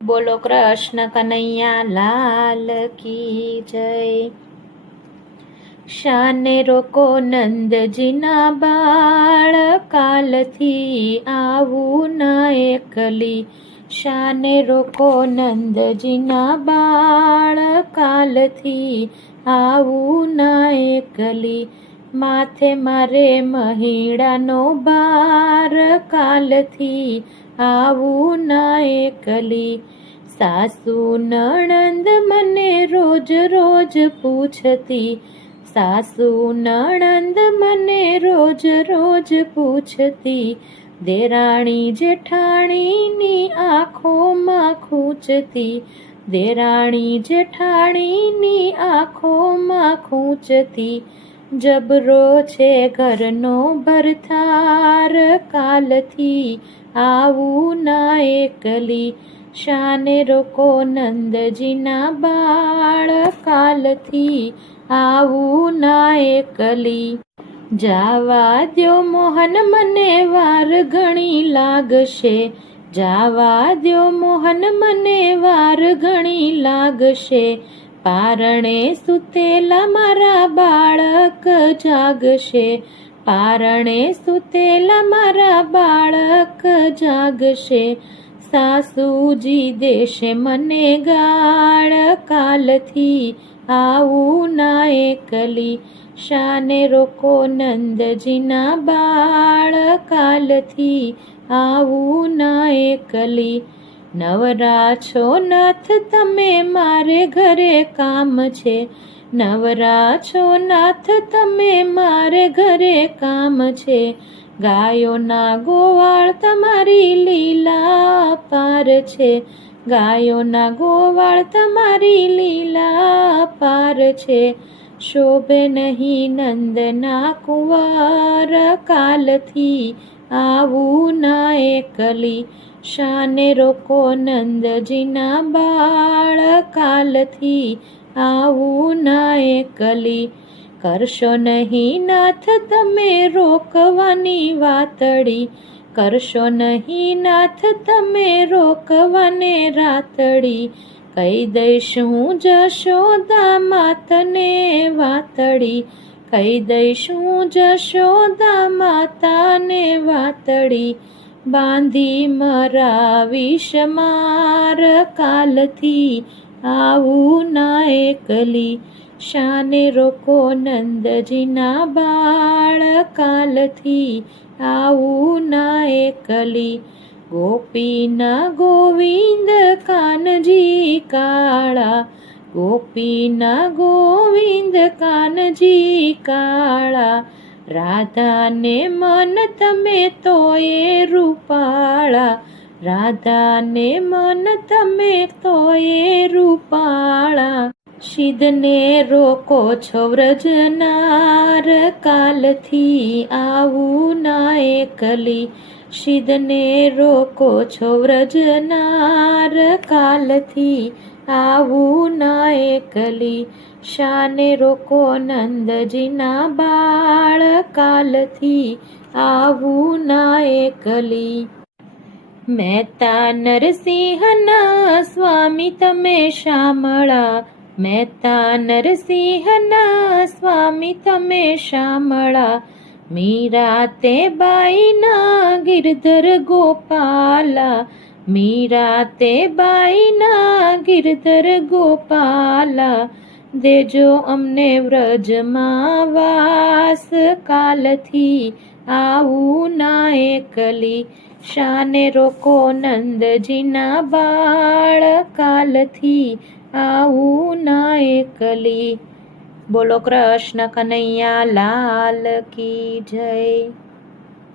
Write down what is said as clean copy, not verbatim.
બોલો કૃષ્ણ કનૈયા લાલ કી જય। શાને રોકો નંદજીના બાળ, કાલથી આવું ના એકલી। શાને રોકો નંદજીના બાળ, કાલથી આવું ના એકલી। માથે મારે મહિડાનો ભાર, કાલથી આવું ના એકલી। સાસુ નણંદ મને રોજ રોજ પૂછતી, સાસુ નણંદ મને રોજ રોજ પૂછતી। દેરાણી જેઠાણીની આંખોમાં ખૂંચતી, દેરાણી જેઠાણીની આંખોમાં ખૂંચતી। જબરો છે ઘરનો ભરથાર, કાલથી આવું ના એકલી। શાને રોકો નંદજીના બાળ, કાલથી આવું ના એકલી। જાવા દ્યો મોહન મને વાર ઘણી લાગશે, જાવા દ્યો મોહન મને વાર ઘણી લાગશે। પારણે સૂતેલા મારા બાળક જાગશે, પારણે સૂતેલા મારા બાળક જાગશે। સાસુજી દેશે મને ગાળ, કાલથી આવું ના એકલી। શાને રોકો નંદજીના બાળ, કાલથી આવું ના એકલી। નવરા છો નાથ તમે મારે ઘરે કામ છે, નવરા છો નાથ તમે મારે ઘરે કામ છે। ગાયોના ગોવાળ તમારી લીલા પાર છે, ગાયોના ગોવાળ તમારી લીલા પાર છે। શોભે નહીં નંદના કુંવર, કાલથી આવું ના એકલી। શાને રોકો નંદજીના બાળ, કાલથી આવું ના એકલી। કરશો નહીં નાથ તમે રોકવાની વાતડી, કરશો નહીં નાથ તમે રોકવાને રાતડી। કહી દઈશ હું જશોદા માતને વાતડી, કહી દઈશ હું જશોદા માતાને વાતડી। બાંધી મરાવીશ માર, કાલથી આવું ના એકલી। શાને રોકો નંદજીના બાળ, કાલથી આવું ના એકલી। ગોપીના ગોવિંદ કાનજી કાળા, ગોપીના ગોવિંદ કાનજી કાળા। રાધાને મન તમે તોય રૂપાળા, રાધાને મન તમે તોય રૂપાળા। સિદ્ધને રોકો છો વ્રજનાર, કાલથી આવું ના એકલી। સિદ્ધને રોકો છો વ્રજનાર, કાલથી આવું ના એકલી। શાને રોકો નંદજીના બાળ, કાલથી આવું ના એકલી। મહેતા નરસિંહના સ્વામી તમે શામળા, મહેતા નરસિંહના સ્વામી તમે શામળા। મીરા તે બાઈના ગિરધર ગોપાલા, મીરા તે બાઈના ગિરધર ગોપાલા। દેજો અમને વ્રજમાં વાસ, કાલથી આવું ના એકલી। શાને રોકો નંદજીના બાળ, કાલથી આવું ના એકલી। બોલો કૃષ્ણ કનૈયા લાલ કી જય।